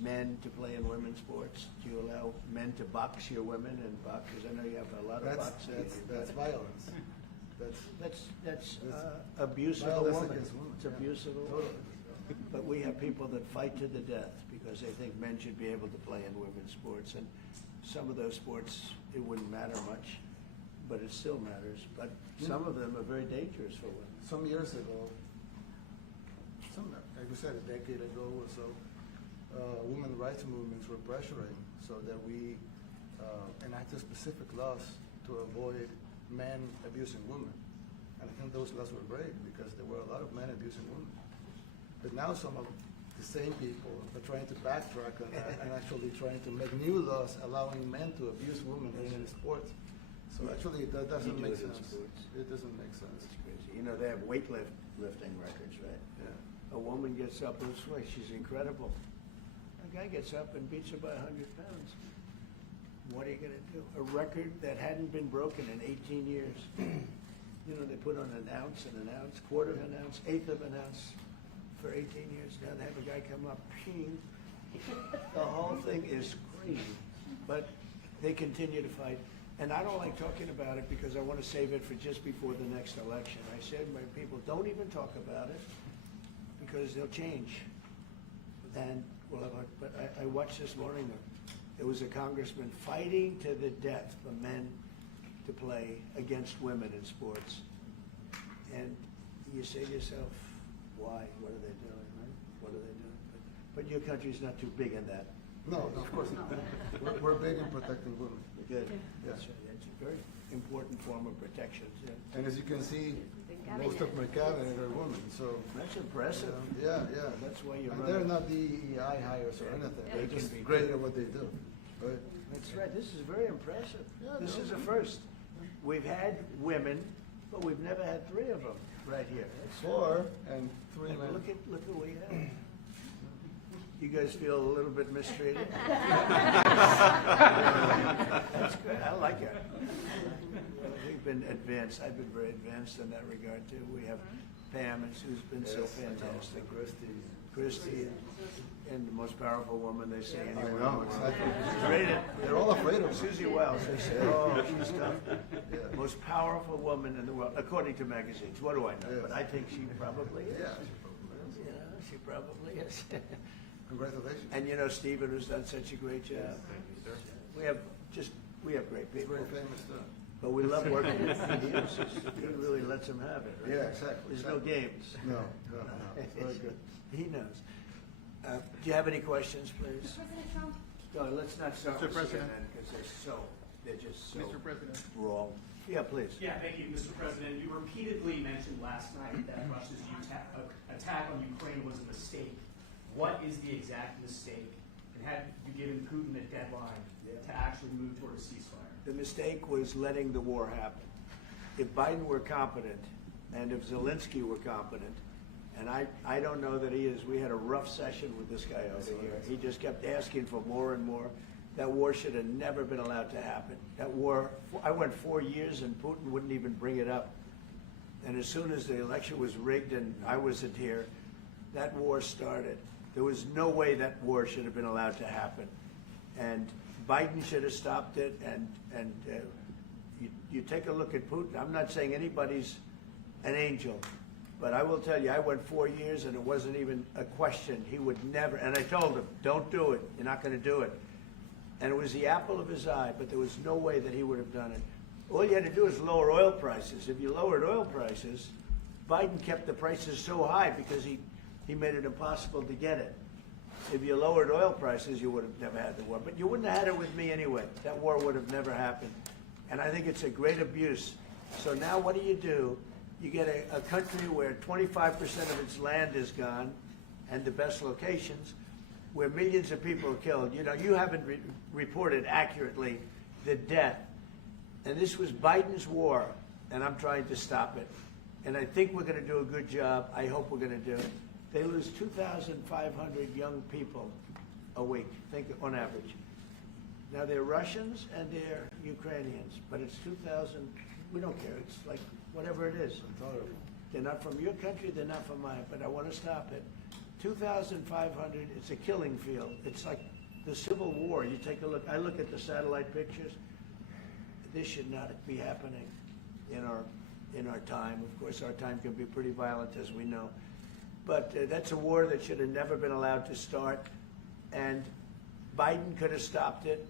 men to play in women's sports? Do you allow men to box your women and box? Because I know you have a lot of boxing. That's violence. That's abuse of a violence woman. against women. It's abuse of a woman. Totally. But we have people that fight to the death because they think men should be able to play in women's sports. And some of those sports, it wouldn't matter much, but it still matters. But some of them are very dangerous for women. Some years ago, like we said, a decade ago or so, women rights movements were pressuring so that we enacted specific laws to avoid men abusing women. And I think those laws were great because there were a lot of men abusing women. But now some of the same people are trying to backtrack on that and actually trying to make new laws allowing men to abuse women in sports. So actually that doesn't make sense. It doesn't make sense. It's crazy. You know, they have weightlifting records, right? Yeah. A woman gets up this way, she's incredible. A guy gets up and beats her by 100 pounds. What are you going to do? A record that hadn't been broken in 18 years. You know, they put on an ounce, quarter of an ounce, eighth of an ounce for 18 years. Now they have a guy come up, ping. The whole thing is crazy. But they continue to fight. And I don't like talking about it because I want to save it for just before the next election. I said to my people, don't even talk about it because they'll change. And well, but I watched this morning. There was a congressman fighting to the death for men to play against women in sports. And you say to yourself, why? What are they doing, right? What are they doing? But your country's not too big in that. No, of course not. We're big in protecting women. Good. Yeah. That's right. It's a very important form of protection. Yeah. And as you can see, most of my cabinet are women, so. That's impressive. Yeah. That's why you're And running. they're not DEI hires or anything. They They're can just be great good. at what they do. Right? That's right. This is very impressive. Yeah, This no, is a no. first. We've had women, but we've never had three of them right here. That's 4 and 3 And men. look at what we have. You guys feel a little bit mistreated? That's good. I like it. We've been advanced. I've been very advanced in that regard too. We have Pam, who's been so Yes, I know. fantastic. Christy. Christy, and the most powerful woman they say I anywhere. know, exactly. She's rated. They're all afraid of her. Susie Wells, they say, oh, she's tough. Yeah. Most powerful woman in the world, according to magazines. What do I know? Yes. But I think she probably is. Yeah. Yeah, she probably is. Congratulations. And you know, Stephen, who's done such a great job. We have great people. Very famous too. But we love working with him. He really lets them have it, right? Yeah, exactly. There's no games. No. It's very good. He knows. Do you have any questions, please? President Trump? No, let's not start Mr. with President. CNN because they're just so Mr. President. wrong. Yeah, please. Yeah, thank you, Mr. President. You repeatedly mentioned last night that Russia's attack on Ukraine was a mistake. What is the exact mistake? And have you given Putin a deadline to actually move toward a ceasefire? The mistake was letting the war happen. If Biden were competent, and if Zelensky were competent, and I don't know that he is. We had a rough session with this guy over here. He just kept asking for more and more. That war should have never been allowed to happen. That war, I went 4 years and Putin wouldn't even bring it up. And as soon as the election was rigged and I wasn't here, that war started. There was no way that war should have been allowed to happen. And Biden should have stopped it. And you take a look at Putin. I'm not saying anybody's an angel. But I will tell you, I went 4 years and it wasn't even a question. He would never, and I told him, don't do it. You're not going to do it. And it was the apple of his eye, but there was no way that he would have done it. All you had to do is lower oil prices. If you lowered oil prices, Biden kept the prices so high because he made it impossible to get it. If you lowered oil prices, you would have never had the war. But you wouldn't have had it with me anyway. That war would have never happened. And I think it's a great abuse. So now what do? You get a country where 25% of its land is gone, and the best locations, where millions of people are killed. You know, you haven't reported accurately the death. And this was Biden's war, and I'm trying to stop it. And I think we're going to do a good job. I hope we're going to do it. They lose 2,500 young people a week, think on average. Now they're Russians and they're Ukrainians, but it's 2,000. We don't care. It's like whatever it is. They're not from your country. They're not from mine. But I want to stop it. 2,500, it's a killing field. It's like the Civil War. You take a look, I look at the satellite pictures. This should not be happening in our time. Of course, our time can be pretty violent, as we know. But that's a war that should have never been allowed to start. And Biden could have stopped it,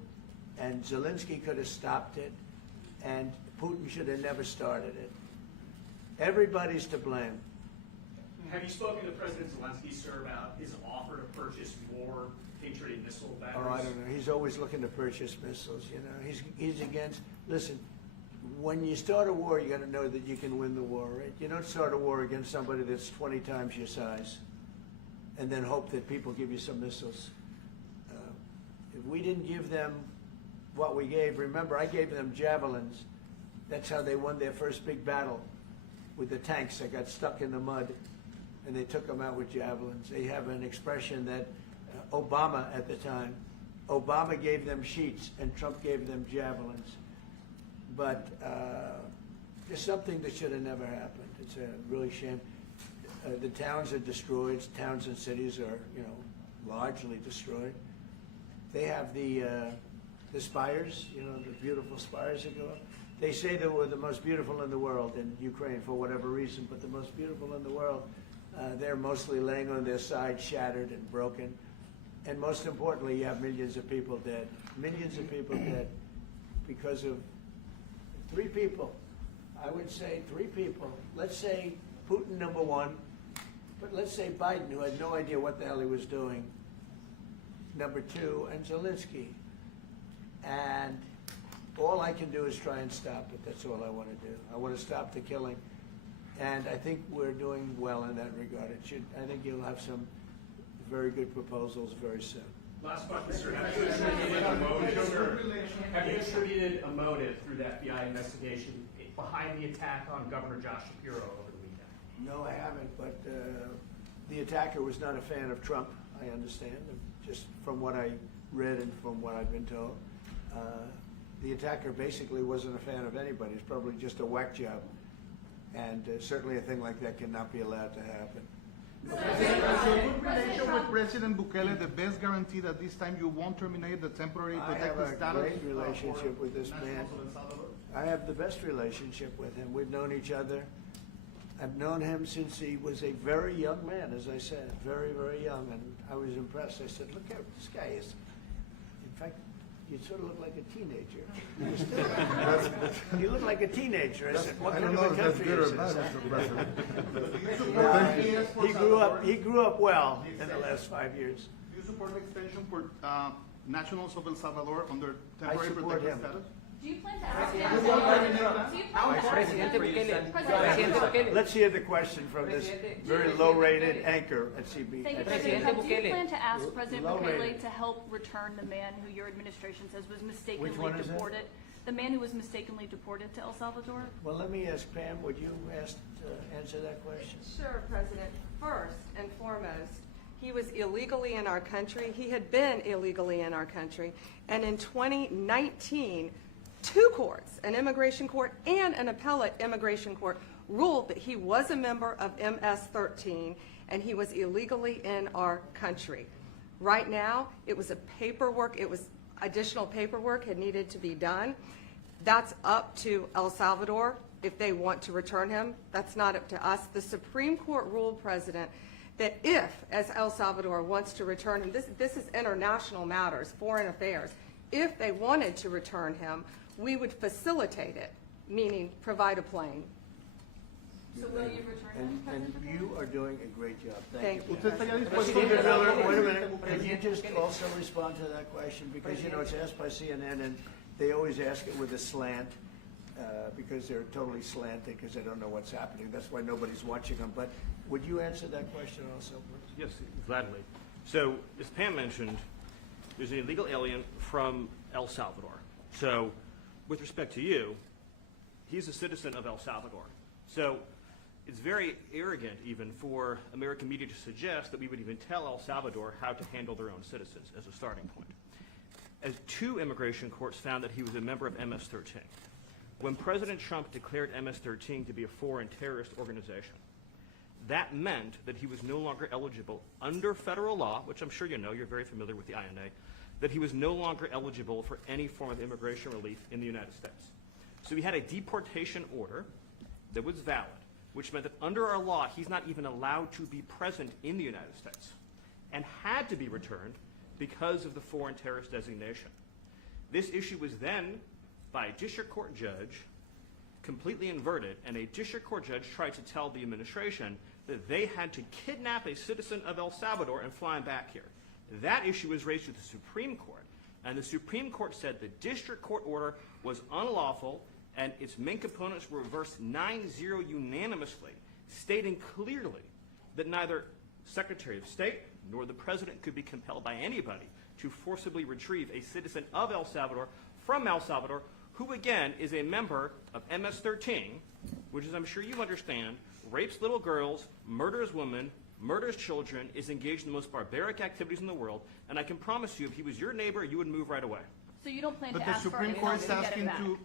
and Zelensky could have stopped it, and Putin should have never started it. Everybody's to blame. Have you spoken to President Zelensky, sir, about his offer to purchase more Patriot missile batteries? Oh, I don't know. He's always looking to purchase missiles, you know. He's against, listen, when you start a war, you got to know that you can win the war, right? You don't start a war against somebody that's 20 times your size and then hope that people give you some missiles. If we didn't give them what we gave, remember, I gave them javelins. That's how they won their first big battle with the tanks that got stuck in the mud, and they took them out with javelins. They have an expression that Obama at the time, Obama gave them sheets and Trump gave them javelins. But there's something that should have never happened. It's a really shame. The towns are destroyed. Towns and cities are, you know, largely destroyed. They have the spires, you know, the beautiful spires that go up. They say they were the most beautiful in the world in Ukraine for whatever reason, but the most beautiful in the world, they're mostly laying on their side, shattered and broken. And most importantly, you have millions of people dead. Millions of people dead because of three people. I would say three people. Let's say Putin, number one, but let's say Biden, who had no idea what the hell he was doing, number two, and Zelensky. And all I can do is try and stop it. That's all I want to do. I want to stop the killing. And I think we're doing well in that regard. I think you'll have some very good proposals very soon. Last question, sir. Have you attributed a motive? Have you attributed a motive through the FBI investigation behind the attack on Governor Josh Shapiro over the weekend? No, I haven't, but the attacker was not a fan of Trump, I understand, just from what I read and from what I've been told. The attacker basically wasn't a fan of anybody. It's probably just a whack job. And certainly a thing like that cannot be allowed to happen. Good relation with President Bukele, the best guarantee that this time you won't terminate the temporary I have protected a status? great relationship with this man. I have the best relationship with him. We've known each other. I've known him since he was a very young man, as I said, very, very young, and I was impressed. I said, look at this guy is, in fact, you sort of look like a teenager. You look like a teenager. I said, what kind of a country is this? He grew up well in the last 5 years. Do you support the extension for nationals of El Salvador under I temporary support protected him. status? Do you plan to ask him? Presidente Bukele. Presidente Bukele. Let's hear the question from this very low-rated anchor at CB. Thank you, at President. Presidente Do you Bukele. plan to ask President Low Bukele rated. to help return the man who your administration says was mistakenly Which one is that? deported? The man who was mistakenly deported to El Salvador? Well, let me ask Pam, would you answer that question? Sure, President. First and foremost, he was illegally in our country. He had been illegally in our country. And in 2019, two courts, an immigration court and an appellate immigration court, ruled that he was a member of MS-13 and he was illegally in our country. Right now, it was additional paperwork had needed to be done. That's up to El Salvador if they want to return him. That's not up to us. The Supreme Court ruled, President, that if, as El Salvador wants to return him, this is international matters, foreign affairs, if they wanted to return him, we would facilitate it, meaning provide a plane. So will you return him, And President Bukele? you are doing a great job. Thank you. ¿Usted estaría dispuesto Stephen a Miller, wait a minute. Can you just also respond to that question? Because, you know, it's asked by CNN, and they always ask it with a slant, because they're totally slanted, because they don't know what's happening. That's why nobody's watching them. But would you answer that question also, please? Yes, gladly. So, as Pam mentioned, there's an illegal alien from El Salvador. So, with respect to you, he's a citizen of El Salvador. So, it's very arrogant even for American media to suggest that we would even tell El Salvador how to handle their own citizens as a starting point. As two immigration courts found that he was a member of MS-13. When President Trump declared MS-13 to be a foreign terrorist organization, that meant that he was no longer eligible under federal law, which I'm sure you know, you're very familiar with the INA, that he was no longer eligible for any form of immigration relief in the United States. So he had a deportation order that was valid, which meant that under our law, he's not even allowed to be present in the United States and had to be returned because of the foreign terrorist designation. This issue was then, by a district court judge, completely inverted, and a district court judge tried to tell the administration that they had to kidnap a citizen of El Salvador and fly him back here. That issue was raised to the Supreme Court, and the Supreme Court said the district court order was unlawful, and its main components were reversed 9-0 unanimously, stating clearly that neither Secretary of State nor the President could be compelled by anybody to forcibly retrieve a citizen of El Salvador from El Salvador, who again is a member of MS-13, which, as I'm sure you understand, rapes little girls, murders women, murders children, is engaged in the most barbaric activities in the world, and I can promise you, if he was your neighbor, you would move right away. So you don't plan But to the ask for Supreme anything Court is to get asking him back? to,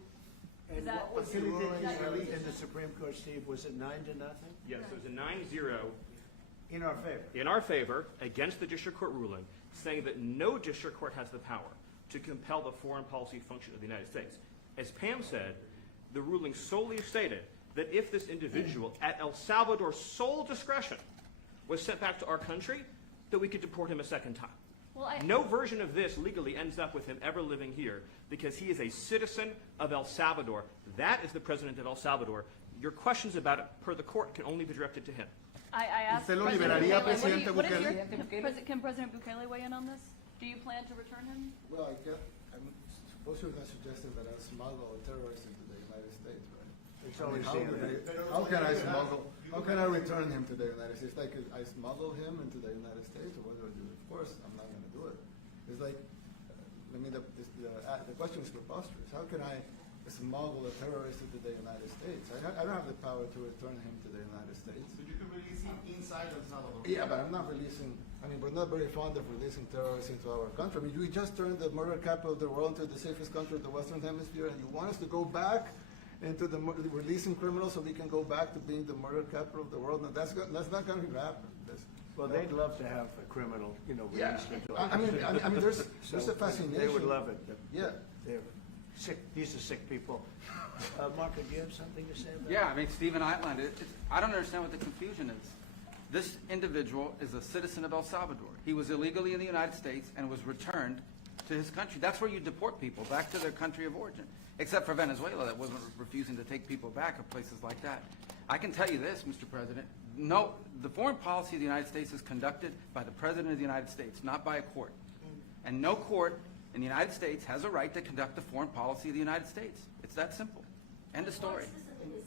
And that- what was the ruling Facilitate- in the Supreme Court, Steve? Was it 9-0? Yes, it was a 9-0 In our favor? in our favor against the district court ruling, saying that no district court has the power to compel the foreign policy function of the United States. As Pam said, the ruling solely stated that if this individual, at El Salvador's sole discretion, was sent back to our country, that we could deport him a second time. Well, No version of this legally ends up with him ever living here because he is a citizen of El Salvador. That is the president of El Salvador. Your questions about it, per the court, can only be directed to him. I asked ¿Usted lo President liberaría, Bukele, Presidente what is Bukele? can President Bukele weigh in on this? Do you plan to return him? Well, I guess, I mean, suppose you're not suggesting that I smuggle terrorists into the United States, right? It's I mean, always how seen can that. how can I smuggle, how can I return him to the United States? Like, I smuggle him into the United States, or what do I do? Of course, I'm not gonna do it. It's like, I mean, the question is preposterous. How can I smuggle a terrorist into the United States? I don't have the power to return him to the United States. but you can release him inside El Salvador. Yeah, but I'm not releasing, I mean, we're not very fond of releasing terrorists into our country. I mean, we just turned the murder capital of the world into the safest country of the Western Hemisphere, and you want us to go back into releasing criminals so we can go back to being the murder capital of the world? No, that's not going to happen. Well, they'd love to have a criminal, Yeah, released into I mean, there's So a fascination. They would love it. but Yeah. They're sick, these are sick people. Marco, do you have something to say about Yeah, I mean, Stephen outlined it. I don't understand what the confusion is. This individual is a citizen of El Salvador. He was illegally in the United States and was returned to his country. That's where you deport people, back to their country of origin. Except for Venezuela, that wasn't refusing to take people back, or places like that. I can tell you this, Mr. President. No, the foreign policy of the United States is conducted by the President of the United States, not by a court. And no court in the United States has a right to conduct the foreign policy of the United States. It's that simple. End of story.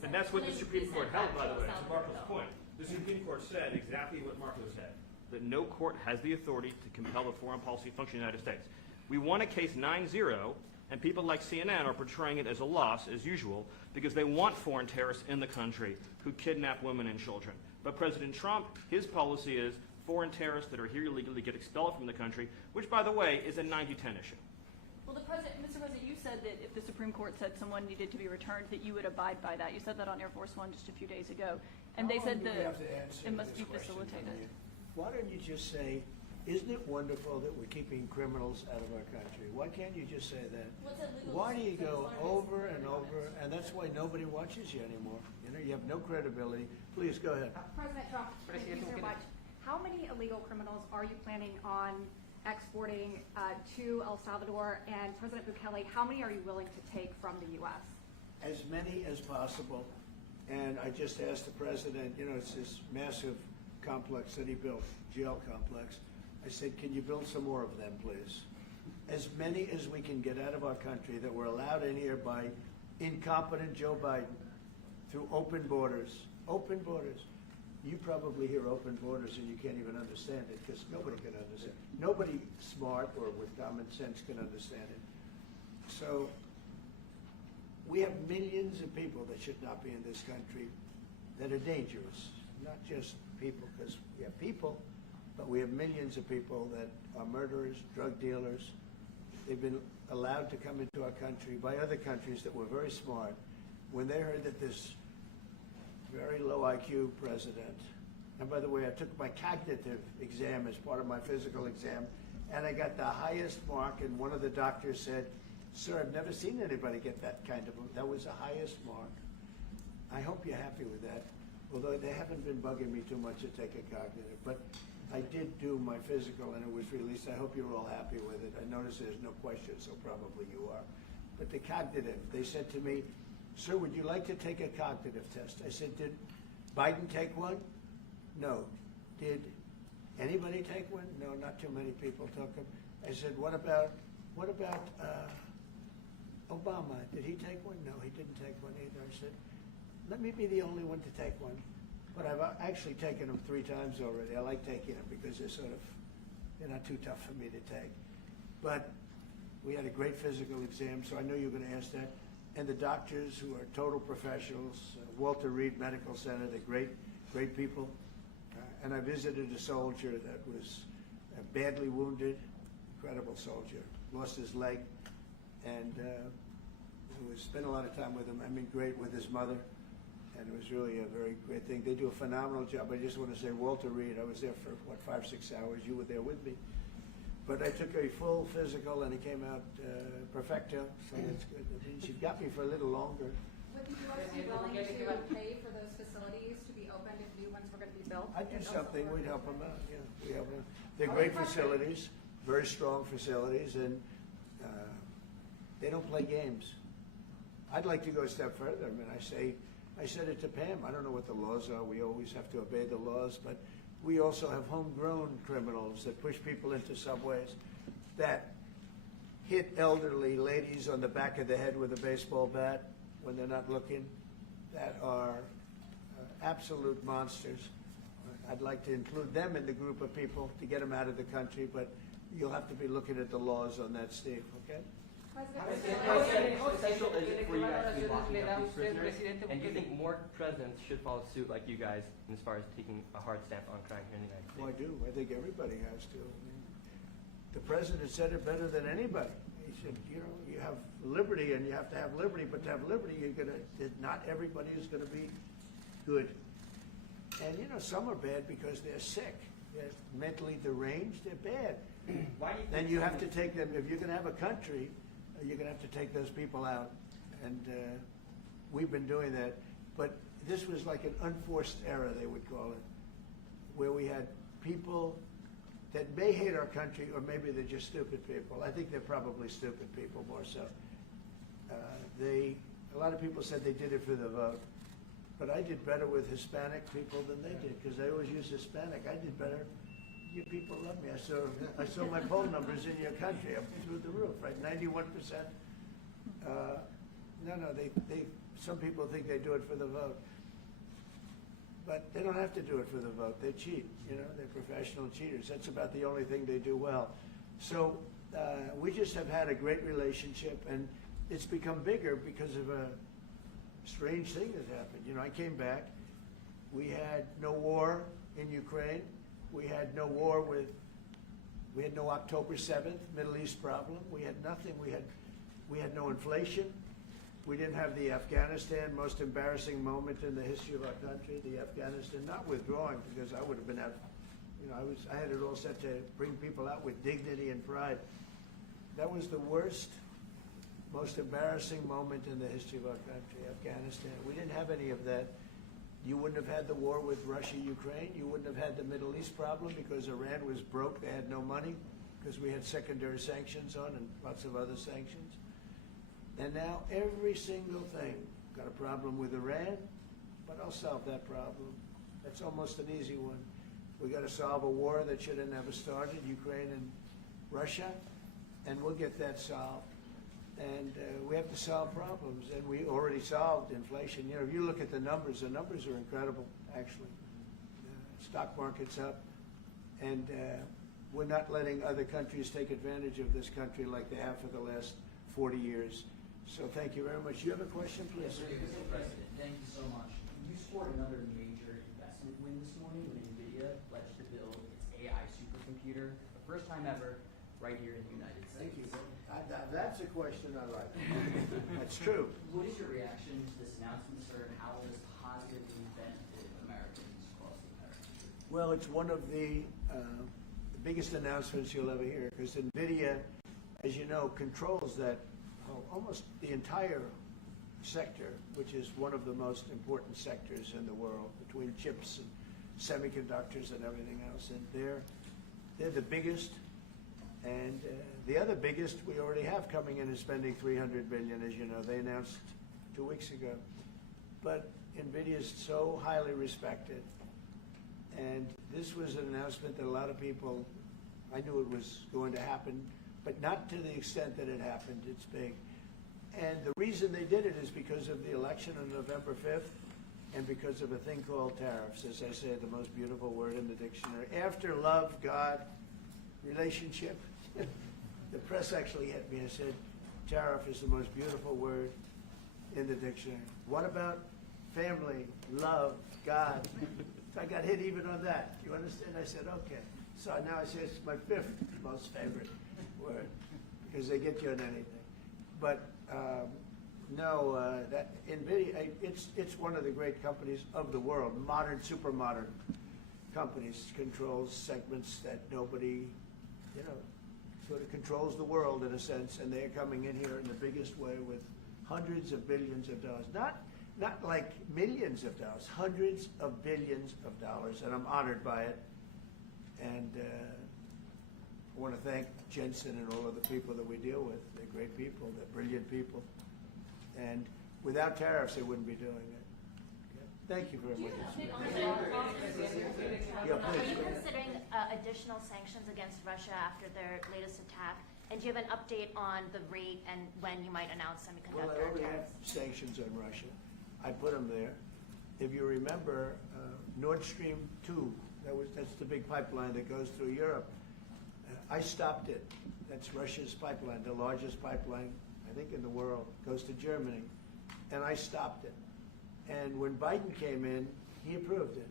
And that's what the Supreme Court held, by the way, to Marco's point. The Supreme Court said exactly what Marco said, that no court has the authority to compel the foreign policy function of the United States. We won a case 9-0, and people like CNN are portraying it as a loss, as usual, because they want foreign terrorists in the country who kidnap women and children. But President Trump, his policy is foreign terrorists that are here illegally get expelled from the country, which, by the way, is a 90-10 issue. Well, Mr. President, you said that if the Supreme Court said someone needed to be returned, that you would abide by that. You said that on Air Force One just a few days ago. And they said How long do we that have to answer it must this be question from facilitated. you? Why don't you just say, isn't it wonderful that we're keeping criminals out of our country? Why can't you just say that? What's illegal? Why do you go over and over, and that's why nobody watches you anymore? You have no credibility. Please, go ahead. President Trump, thank you so much. How many illegal criminals are you planning on exporting to El Salvador? And President Bukele, how many are you willing to take from the U.S.? As many as possible. And I just asked the president, it's this massive complex that he built, jail complex. I said, can you build some more of them, please? As many as we can get out of our country that were allowed in here by incompetent Joe Biden through open borders. Open borders. You probably hear open borders and you can't even understand it because nobody can understand. Nobody smart or with common sense can understand it. So we have millions of people that should not be in this country that are dangerous. Not just people, because we have people, but we have millions of people that are murderers, drug dealers. They've been allowed to come into our country by other countries that were very smart. When they heard that this very low IQ president And by the way, I took my cognitive exam as part of my physical exam, and I got the highest mark, and one of the doctors said, "Sir, I've never seen anybody get that kind of, that was the highest mark." I hope you're happy with that, although they haven't been bugging me too much to take a cognitive, but I did do my physical and it was released. I hope you're all happy with it. I notice there's no question, so probably you are. But the cognitive, they said to me, "Sir, would you like to take a cognitive test?" I said, "Did Biden take one?" "No." "Did anybody take one?" "No, not too many people took them." I said, what about Obama? Did he take one?" "No, he didn't take one either." I said, "Let me be the only one to take one." But I've actually taken them 3 times already. I like taking them because they're not too tough for me to take. But we had a great physical exam, so I know you're going to ask that. And the doctors who are total professionals, Walter Reed Medical Center, they're great people. And I visited a soldier that was badly wounded, incredible soldier, lost his leg, and spent a lot of time with him. I mean, great with his mother, and it was really a very great thing. They do a phenomenal job. I just want to say, Walter Reed, I was there for, 5-6 hours. You were there with me. But I took a full physical, and it came out perfecto, so that's good. I mean, she got me for a little longer. Would the U.S. be willing to pay for those facilities to be opened if new ones were going to be built? I'd do something, we'd help them out, yeah. We help them. They're great facilities, very strong facilities, and they don't play games. I'd like to go a step further. I mean, I said it to Pam, I don't know what the laws are, we always have to obey the laws, but we also have homegrown criminals that push people into subways, that hit elderly ladies on the back of the head with a baseball bat when they're not looking, that are absolute monsters. I'd like to include them in the group of people to get them out of the country, but you'll have to be looking at the laws on that, Steve, okay? How essential is it for you guys to be locking up these prisoners? And do you think more presidents should follow suit like you guys as far as taking a hard stance on crime here in the United States? Well, I do. I think everybody has to. I mean, the president said it better than anybody. He said, you know, you have liberty and you have to have liberty, but to have liberty, not everybody is going to be good. And, you know, some are bad because they're sick. They're mentally deranged. They're bad. Why do you think And you have to take them, if you're going to have a country, you're going to have to take those people out. And we've been doing that. But this was like an unforced error, they would call it, where we had people that may hate our country, or maybe they're just stupid people. I think they're probably stupid people more so. A lot of people said they did it for the vote. But I did better with Hispanic people than they did, because they always use Hispanic. I did better. You people love me. I saw my poll numbers in your country up through the roof, right? 91%. Some people think they do it for the vote. But they don't have to do it for the vote. They cheat, you know, they're professional cheaters. That's about the only thing they do well. So we just have had a great relationship, and it's become bigger because of a strange thing that happened. You know, I came back, we had no war in Ukraine, we had no October 7th Middle East problem, we had nothing, we had no inflation, we didn't have the Afghanistan most embarrassing moment in the history of our country, the Afghanistan, not withdrawing, because I would have been out, you know, I had it all set to bring people out with dignity and pride. That was the worst, most embarrassing moment in the history of our country, Afghanistan. We didn't have any of that. You wouldn't have had the war with Russia, Ukraine. You wouldn't have had the Middle East problem because Iran was broke. They had no money because we had secondary sanctions on and lots of other sanctions. And now every single thing, got a problem with Iran, but I'll solve that problem. That's almost an easy one. We got to solve a war that should have never started, Ukraine and Russia, and we'll get that solved. And we have to solve problems, and we already solved inflation. You know, if you look at the numbers are incredible, actually. Stock market's up, and we're not letting other countries take advantage of this country like they have for the last 40 years. So thank you very much. You have a question, please? Yes, Mr. President, thank you so much. You scored another major investment win this morning when NVIDIA pledged to build its AI supercomputer, the first time ever, right here in the United States. Thank you. That's a question I like. That's true. What is your reaction to this announcement, sir, and how will this positively benefit Americans across the entire country? Well, it's one of the biggest announcements you'll ever hear, because NVIDIA, as you know, controls that almost the entire sector, which is one of the most important sectors in the world, between chips and semiconductors and everything else. And they're the biggest. And the other biggest we already have coming in is spending $300 billion, as you know. They announced 2 weeks ago. But NVIDIA is so highly respected. And this was an announcement that a lot of people, I knew it was going to happen, but not to the extent that it happened. It's big. And the reason they did it is because of the election on November 5th and because of a thing called tariffs. As I say, the most beautiful word in the dictionary. After love, God, relationship. The press actually hit me and said, tariff is the most beautiful word in the dictionary. What about family, love, God? I got hit even on that. You understand? I said, okay. So now I say it's my 5th most favorite word because they get you on anything. But no, that NVIDIA, it's one of the great companies of the world, modern, super modern companies, controls segments that nobody, sort of controls the world in a sense, and they're coming in here in the biggest way with hundreds of billions of dollars. Not like millions of dollars, hundreds of billions of dollars, and I'm honored by it. And I want to thank Jensen and all of the people that we deal with. They're great people, they're brilliant people. And without tariffs, they wouldn't be doing it. Okay. Thank you very much. Yeah, Are please. you considering additional sanctions against Russia after their latest attack? And do you have an update on the rate and when you might announce Well, I semiconductor already have tariffs? sanctions on Russia. I put them there. If you remember, Nord Stream 2, that's the big pipeline that goes through Europe. I stopped it. That's Russia's pipeline, the largest pipeline, I think, in the world. Goes to Germany. And I stopped it. And when Biden came in, he approved it.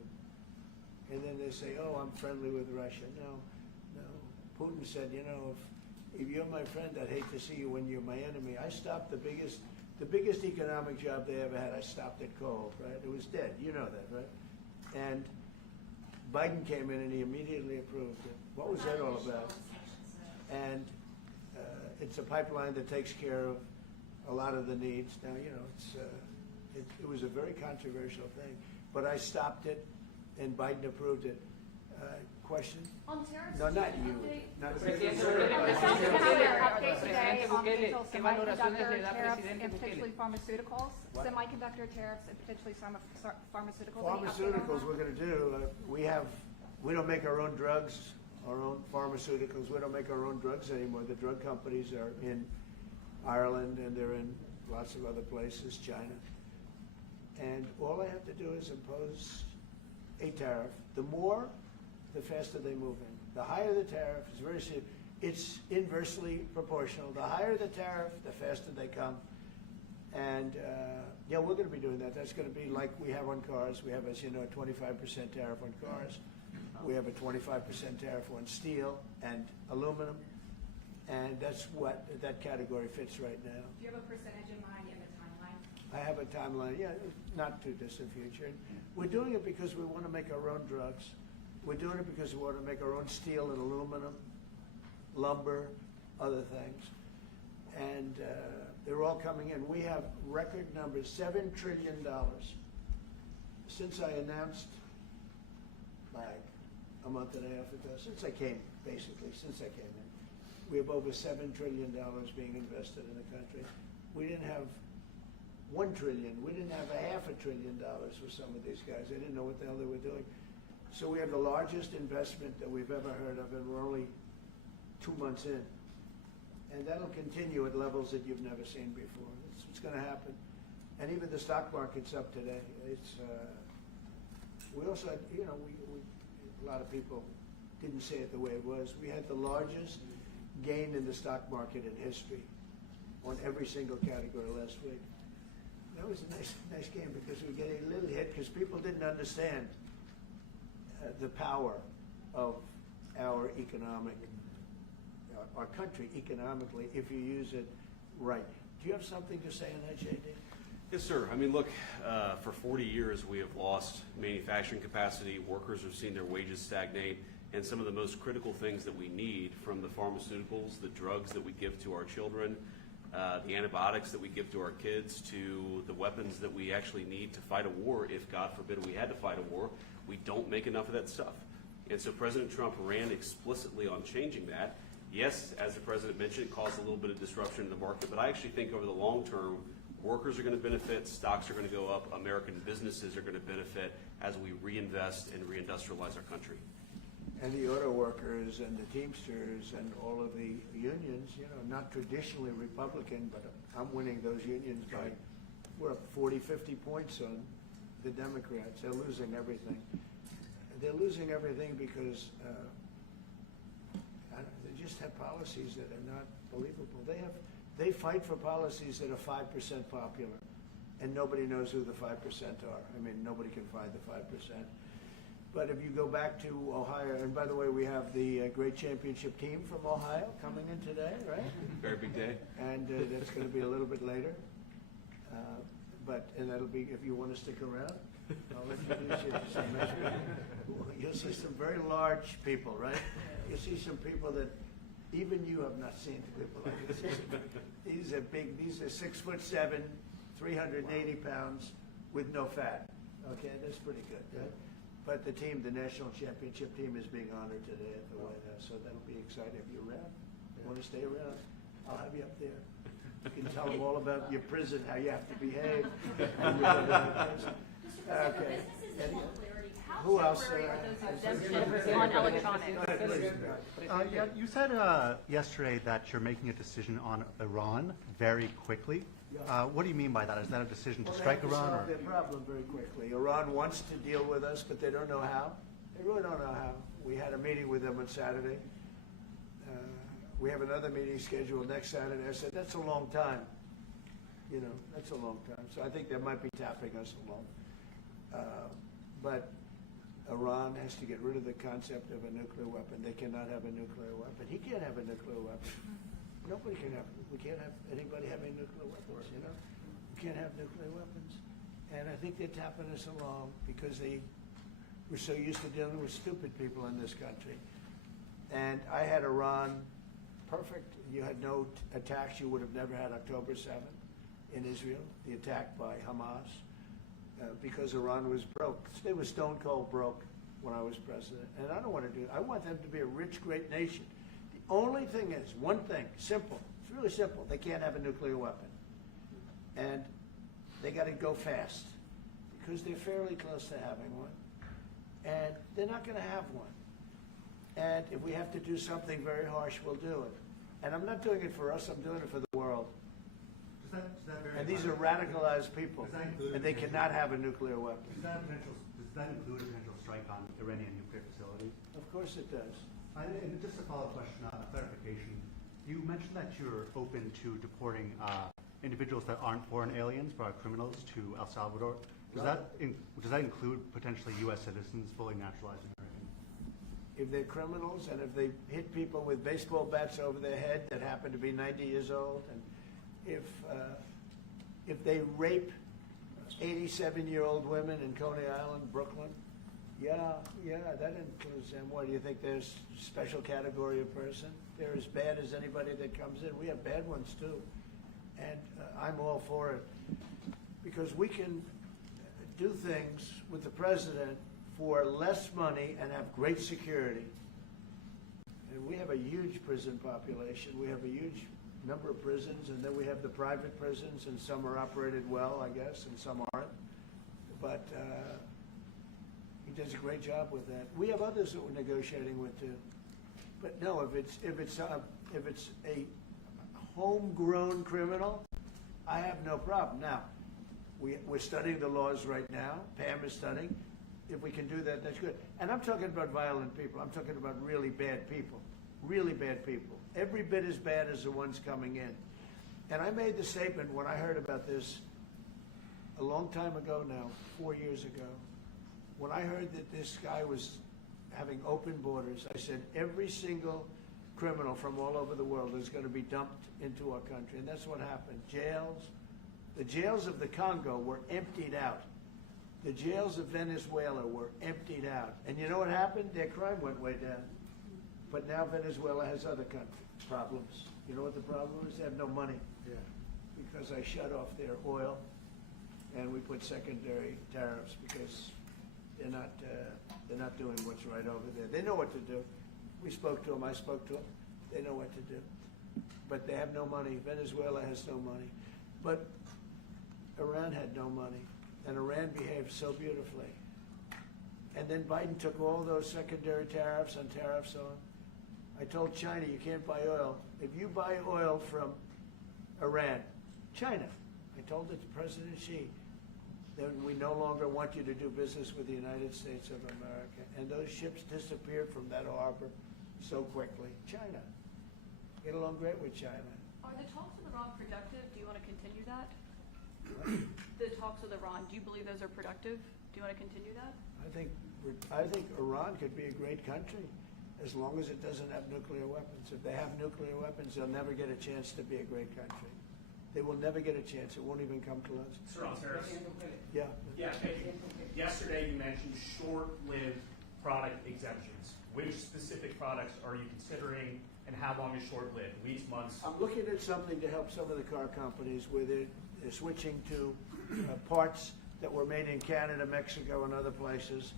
And then they say, oh, I'm friendly with Russia. No. Putin said, if you're my friend, I'd hate to see you when you're my enemy. I stopped the biggest economic job they ever had. I stopped it cold, right? It was dead. You know that, right? And Biden came in and he immediately approved it. What was that all about? And it's a pipeline that takes care of a lot of the needs. Now, it was a very controversial thing, but I stopped it, and Biden approved it. Question? On tariffs? No, not you. Not Presidente Update today on potential ¿Qué valoraciones le semiconductor da tariffs Presidente and potentially Bukele? pharmaceuticals. What? Semiconductor tariffs and potentially pharmaceuticals. Any update on Pharmaceuticals, that? we're going to do. We don't make our own drugs, our own pharmaceuticals. We don't make our own drugs anymore. The drug companies are in Ireland and they're in lots of other places, China. And all I have to do is impose a tariff. The more, the faster they move in. The higher the tariff, is very simple. It's inversely proportional. The higher the tariff, the faster they come. And we're going to be doing that. That's going to be like we have on cars. We have, as you know, a 25% tariff on cars. We have a 25% tariff on steel and aluminum. And that's what that category fits right now. Do you have a percentage in mind and a timeline? I have a timeline, not too distant future. We're doing it because we want to make our own drugs. We're doing it because we want to make our own steel and aluminum, lumber, other things. And they're all coming in. We have record numbers, $7 trillion. Since I announced, like a month and a half ago, since I came in, we have over $7 trillion being invested in the country. We didn't have $1 trillion. We didn't have $500 billion for some of these guys. They didn't know what the hell they were doing. So we have the largest investment that we've ever heard of, and we're only 2 months in. And that'll continue at levels that you've never seen before. It's what's going to happen. And even the stock market's up today. We also had, a lot of people didn't say it the way it was. We had the largest gain in the stock market in history on every single category last week. That was a nice game because we were getting a little hit because people didn't understand the power of our country economically if you use it right. Do you have something to say on that, JD? Yes, sir. I mean, look, for 40 years we have lost manufacturing capacity. Workers have seen their wages stagnate, and some of the most critical things that we need, from the pharmaceuticals, the drugs that we give to our children, the antibiotics that we give to our kids, to the weapons that we actually need to fight a war, if God forbid we had to fight a war, we don't make enough of that stuff. And so President Trump ran explicitly on changing that. Yes, as the president mentioned, it caused a little bit of disruption in the market, but I actually think over the long term, workers are going to benefit, stocks are going to go up, American businesses are going to benefit as we reinvest and reindustrialize our country. And the auto workers and the Teamsters and all of the unions, you know, not traditionally Republican, but I'm winning those unions by, we're up 40, 50 points on the Democrats. They're losing everything. They're losing everything because they just have policies that are not believable. They fight for policies that are 5% popular, and nobody knows who the 5% are. I mean, nobody can find the 5%. But if you go back to Ohio, and by the way, we have the great championship team from Ohio coming in today, right? Very big day. And that's going to be a little bit later. And that'll be, if you want to stick around, I'll introduce you to some measure. You'll see some very large people, right? You'll see some people that even you have not seen people like this. These are big, these are 6'7", 380 pounds with no fat. Okay, that's pretty good, right? But the team, the national championship team, is being honored today at the White House, so that'll be exciting. If you're around, you want to stay around, I'll have you up there. You can tell them all about your prison, how you have to behave. Okay. Who else? On electronics. Yeah, you said yesterday that you're making a decision on Iran very quickly. What do you mean by that? Is that a decision to strike Iran? They have to solve their problem very quickly. Iran wants to deal with us, but they don't know how. They really don't know how. We had a meeting with them on Saturday. We have another meeting scheduled next Saturday. I said, that's a long time. You know, that's a long time. So I think they might be tapping us along. But Iran has to get rid of the concept of a nuclear weapon. They cannot have a nuclear weapon. He can't have a nuclear weapon. Nobody can have, we can't have anybody having nuclear weapons, you know? We can't have nuclear weapons. And I think they're tapping us along because we're so used to dealing with stupid people in this country. And I had Iran perfect. You had no attacks. You would have never had October 7th in Israel, the attack by Hamas, because Iran was broke. They were stone cold broke when I was president. And I don't want to do it. I want them to be a rich, great nation. The only thing is, one thing, simple. It's really simple. They can't have a nuclear weapon. And they got to go fast because they're fairly close to having one. And they're not going to have one. And if we have to do something very harsh, we'll do it. And I'm not doing it for us, I'm doing it for the world. And these are radicalized people, and they cannot have a nuclear weapon. Does that include a potential strike on Iranian nuclear facilities? Of course it does. And just a follow-up question, a clarification. You mentioned that you're open to deporting individuals that aren't foreign aliens but are criminals to El Salvador. Does that include potentially U.S. citizens fully naturalized American? If they're criminals and if they hit people with baseball bats over their head that happen to be 90 years old, and if they rape 87-year-old women in Coney Island, Brooklyn, yeah, that includes them. What, do you think there's a special category of person? They're as bad as anybody that comes in. We have bad ones too. And I'm all for it because we can do things with the president for less money and have great security. And we have a huge prison population. We have a huge number of prisons, and then we have the private prisons, and some are operated well, I guess, and some aren't. But he does a great job with that. We have others that we're negotiating with too. But no, if it's a homegrown criminal, I have no problem. Now, we're studying the laws right now. Pam is studying. If we can do that, that's good. And I'm talking about violent people. I'm talking about really bad people. Really bad people. Every bit as bad as the ones coming in. And I made the statement when I heard about this a long time ago now, 4 years ago. When I heard that this guy was having open borders, I said every single criminal from all over the world is going to be dumped into our country. And that's what happened. Jails, The jails of the Congo were emptied out. The jails of Venezuela were emptied out. And you know what happened? Their crime went way down. But now Venezuela has other problems. You know what the problem is? They have no money. Yeah. Because I shut off their oil, and we put secondary tariffs because they're not doing what's right over there. They know what to do. We spoke to them. I spoke to them. They know what to do. But they have no money. Venezuela has no money. But Iran had no money, and Iran behaved so beautifully. And then Biden took all those secondary tariffs and tariffs on. I told China, you can't buy oil. If you buy oil from Iran, China, I told it to President Xi, then we no longer want you to do business with the United States of America. And those ships disappeared from that harbor so quickly. China. Get along great with China. Are the talks with Iran productive? Do you want to continue that? The talks with Iran, do you believe those are productive? Do you want to continue that? I think Iran could be a great country as long as it doesn't have nuclear weapons. If they have nuclear weapons, they'll never get a chance to be a great country. They will never get a chance. It won't even come close. Sir, on tariffs? Yeah. Yeah, yesterday you mentioned short-lived product exemptions. Which specific products are you considering, and how long is short-lived? Weeks, months? I'm looking at something to help some of the car companies where they're switching to parts that were made in Canada, Mexico, and other places,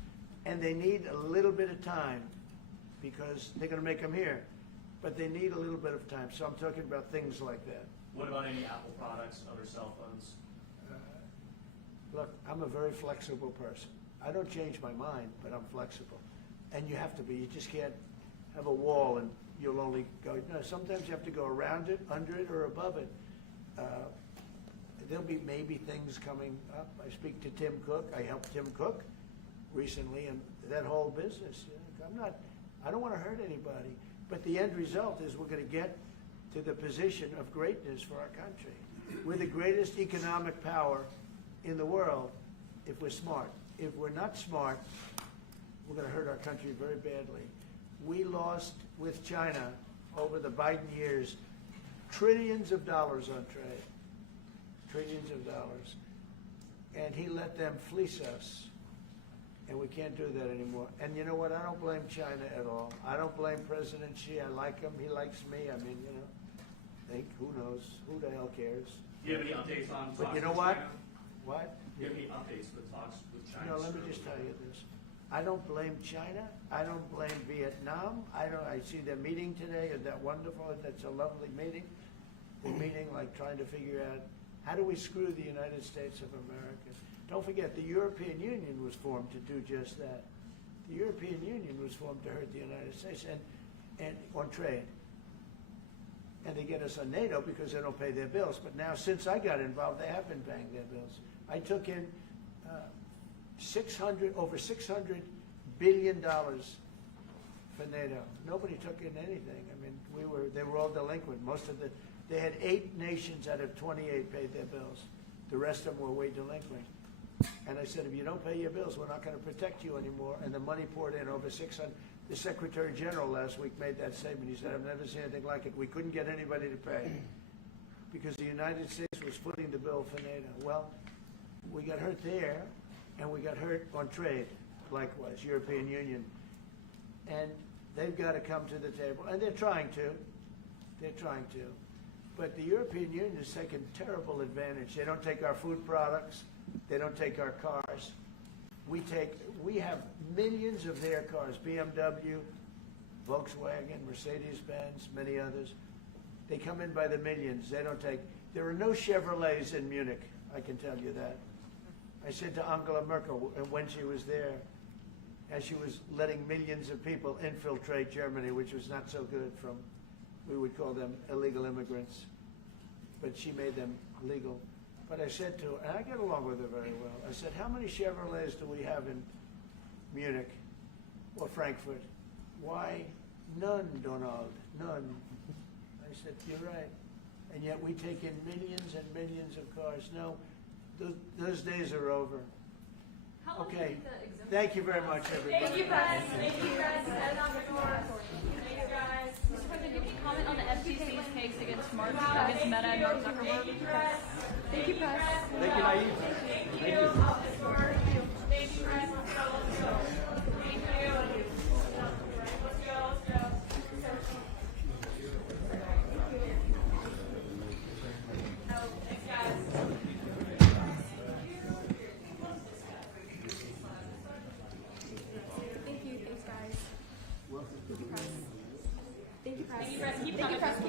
and they need a little bit of time because they're going to make them here, but they need a little bit of time. So I'm talking about things like that. What about any Apple products, other cell phones? Look, I'm a very flexible person. I don't change my mind, but I'm flexible. And you have to be. You just can't have a wall and you'll only go. No, sometimes you have to go around it, under it, or above it. There'll be maybe things coming up. I speak to Tim Cook. I helped Tim Cook recently, and that whole business. I don't want to hurt anybody. But the end result is we're going to get to the position of greatness for our country. We're the greatest economic power in the world if we're smart. If we're not smart, we're going to hurt our country very badly. We lost with China over the Biden years trillions of dollars on trade. Trillions of dollars. And he let them fleece us. And we can't do that anymore. And you know what? I don't blame China at all. I don't blame President Xi. I like him. He likes me. I mean, who knows? Who the hell cares? Do you have any updates on talks But you know with what? China? What? Do you have any updates with talks with China? Let me just tell you this. I don't blame China. I don't blame Vietnam. I see their meeting today. Is that wonderful? That's a lovely meeting. They're meeting, like trying to figure out how do we screw the United States of America. Don't forget, the European Union was formed to do just that. The European Union was formed to hurt the United States and on trade. And they get us on NATO because they don't pay their bills. But now, since I got involved, they have been paying their bills. I took in over $600 billion for NATO. Nobody took in anything. I mean, they were all delinquent. They had 8 nations out of 28 paid their bills. The rest of them were way delinquent. And I said, if you don't pay your bills, we're not going to protect you anymore. And the money poured in over 600. The Secretary General last week made that statement. He said, I've never seen anything like it. We couldn't get anybody to pay because the United States was footing the bill for NATO. Well, we got hurt there, and we got hurt on trade, likewise, European Union. And they've got to come to the table, and they're trying to. They're trying to. But the European Union has taken terrible advantage. They don't take our food products. They don't take our cars. We have millions of their cars, BMW, Volkswagen, Mercedes-Benz, many others. They come in by the millions. They don't take, there are no Chevrolets in Munich, I can tell you that. I said to Angela Merkel when she was there, as she was letting millions of people infiltrate Germany, which was not so good from, we would call them illegal immigrants, but she made them legal. But I said to her, and I get along with her very well, I said, how many Chevrolets do we have in Munich or Frankfurt? Why, none, Donald, none. I said, you're right. And yet we take in millions and millions of cars. No, those days are over. Okay, thank you very much, everybody. Thank you, guys. Thank you, guys. Stand on the floor. Thank you, guys. Mr. President, can you comment on the FTC's case against Meta and Mark Zuckerberg? Thank you, press. Thank you, Nayib. Thank you. Thank you, thanks guys. Thank you, press. Thank you, press. Thank you, press.